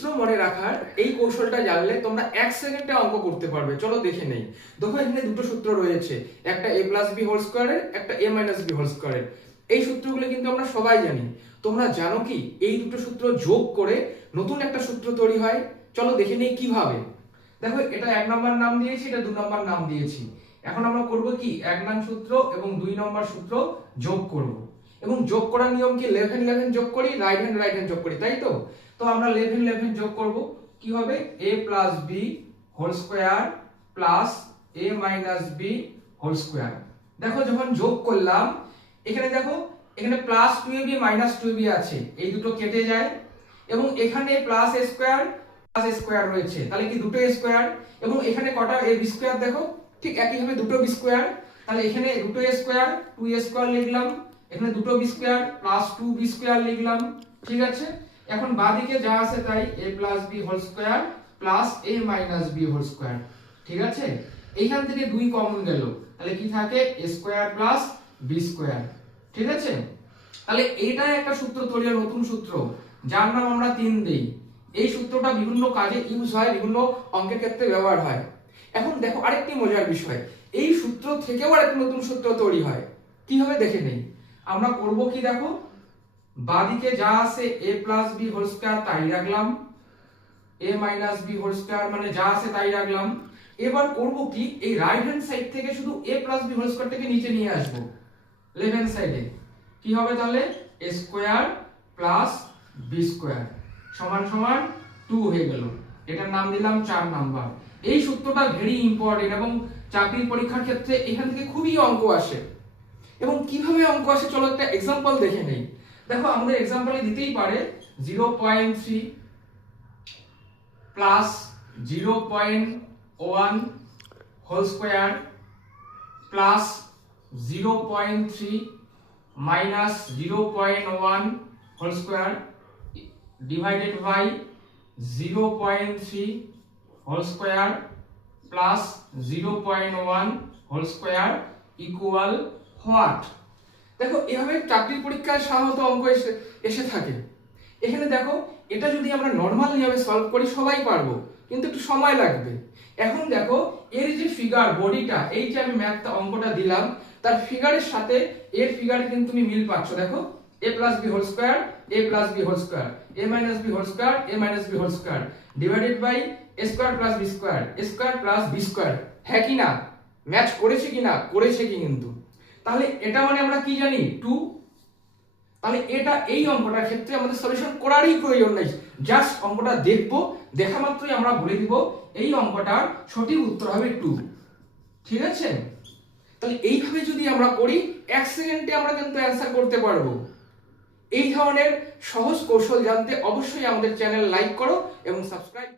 সূত্র মনে রাখার এই কৌশলটা জানলে তোমরা 1 সেকেন্ডে অঙ্ক করতে পারবে। চলো দেখে নেই। দেখো এখানে দুটো সূত্র রয়েছে, একটা a প্লাস b হোল স্কয়ারের, একটা a মাইনাস b হোল স্কয়ারের। এই সূত্রগুলো কিন্তু আমরা সবাই জানি। তোমরা জানো কি এই দুটো সূত্র যোগ করে নতুন একটা সূত্র তৈরি হয়? চলো দেখে নেই কিভাবে। দেখো এটা 1 নম্বর নাম দিয়েছি, এটা 2 নম্বর নাম দিয়েছি। এখন আমরা করব কি 1 নং সূত্র এবং 2 নম্বর সূত্র যোগ করব। এবং যোগ করার নিয়ম কি 11 11 যোগ করি, রাইট হ্যান্ড যোগ করি, তাই তো? তো আমরা 11 11 যোগ করব, কি হবে a plus b whole square plus a minus b whole square. দেখো যখন যোগ করলাম এখানে দেখো এখানে প্লাস 2ab মাইনাস 2ab আছে, এই দুটো কেটে যায় এবং এখানে plus a square plus a square রয়েছে, তাহলে কি দুটো a স্কয়ার এবং এখানে কটা a b স্কয়ার দেখো ঠিক একই ভাবে দুটো b স্কয়ার, তাহলে এখানে দুটো a স্কয়ার 2a স্কয়ার লিখলাম, এখানে দুটো b square plus 2b square লিখলাম, ঠিক আছে? এখন বাঁদিকে যা আছে তাই a plus b whole square plus a minus b whole square, ঠিক আছে? এইখান থেকে 2 কমন গেল, তাহলে কি থাকে a square plus b square, ঠিক আছে? তাহলে এইটাই একটা সূত্র তৈরি হয়, নতুন সূত্র, যার নাম আমরা 3 দেই। এই সূত্রটা বিভিন্ন কাজে ইউজ হয়, বিভিন্ন অঙ্কের ক্ষেত্রে ব্যবহার হয়। এখন দেখো আরেকটি মজার বিষয়, এই সূত্র থেকেও আরেকটা নতুন সূত্র তৈরি হয়। কিভাবে দেখে নেই। আমরা করব কি দেখো, বাঁদিকে যা আছে a plus b whole square তাই রাখলাম, a minus b whole square মানে যা আছে তাই রাখলাম। এবার করব কি এই রাইট হ্যান্ড সাইড থেকে শুধু a প্লাস b হোল স্কয়ারটাকে নিচে নিয়ে আসব লেফট হ্যান্ড সাইডে। কি হবে তাহলে a square plus b square সমান সমান 2 হয়ে গেল। এটার নাম দিলাম 4 নাম্বার। এই সূত্রটা ভেরি ইম্পর্টেন্ট এবং চাকরির পরীক্ষার ক্ষেত্রে এখান থেকে খুবই অঙ্ক আসে। এবং কিভাবে অঙ্ক আসে চলো একটা एग्जांपल দেখে নেই। দেখো আমাদের एग्जांपले দিতেই পারে 0.3 plus 0.1 whole square plus 0.3 minus 0.1 whole square divided by 0.3 whole square plus 0.1 whole square equal what? দেখো এভাবে চাকরির পরীক্ষায় সাধারণত অঙ্ক এসে থাকে। এখানে দেখো এটা যদি আমরা নরমাল নিয়মে সলভ করি সবাই পারবো, কিন্তু একটু সময় লাগবে। এখন দেখো এর যে ফিগার বডিটা, এই যে আমি ম্যাথটা অঙ্কটা দিলাম তার ফিগারের সাথে এর ফিগারে কিন্তু তুমি মিল পাচ্ছ। দেখো a plus b whole square a plus b whole square a minus b whole square a minus b whole square divided by a square plus b square a square plus b square. হ্যাঁ কি না, match করেছে কি না? করেছে কি কিন্তু। তাহলে এটা মানে আমরা কি জানি 2। তাহলে এটা এই অঙ্কটার ক্ষেত্রে আমাদের সলিউশন করারই প্রয়োজন নেই, জাস্ট অঙ্কটা দেখবো, দেখা মাত্রই আমরা বলে দিব এই অঙ্কটার সঠিক উত্তর হবে 2, ঠিক আছে? তাহলে এইভাবে যদি আমরা করি 1 সেকেন্ডে আমরা কিন্তু অ্যানসার করতে পারবো। এই ধরনের সহজ কৌশল জানতে অবশ্যই আমাদের চ্যানেল লাইক করো এবং সাবস্ক্রাইব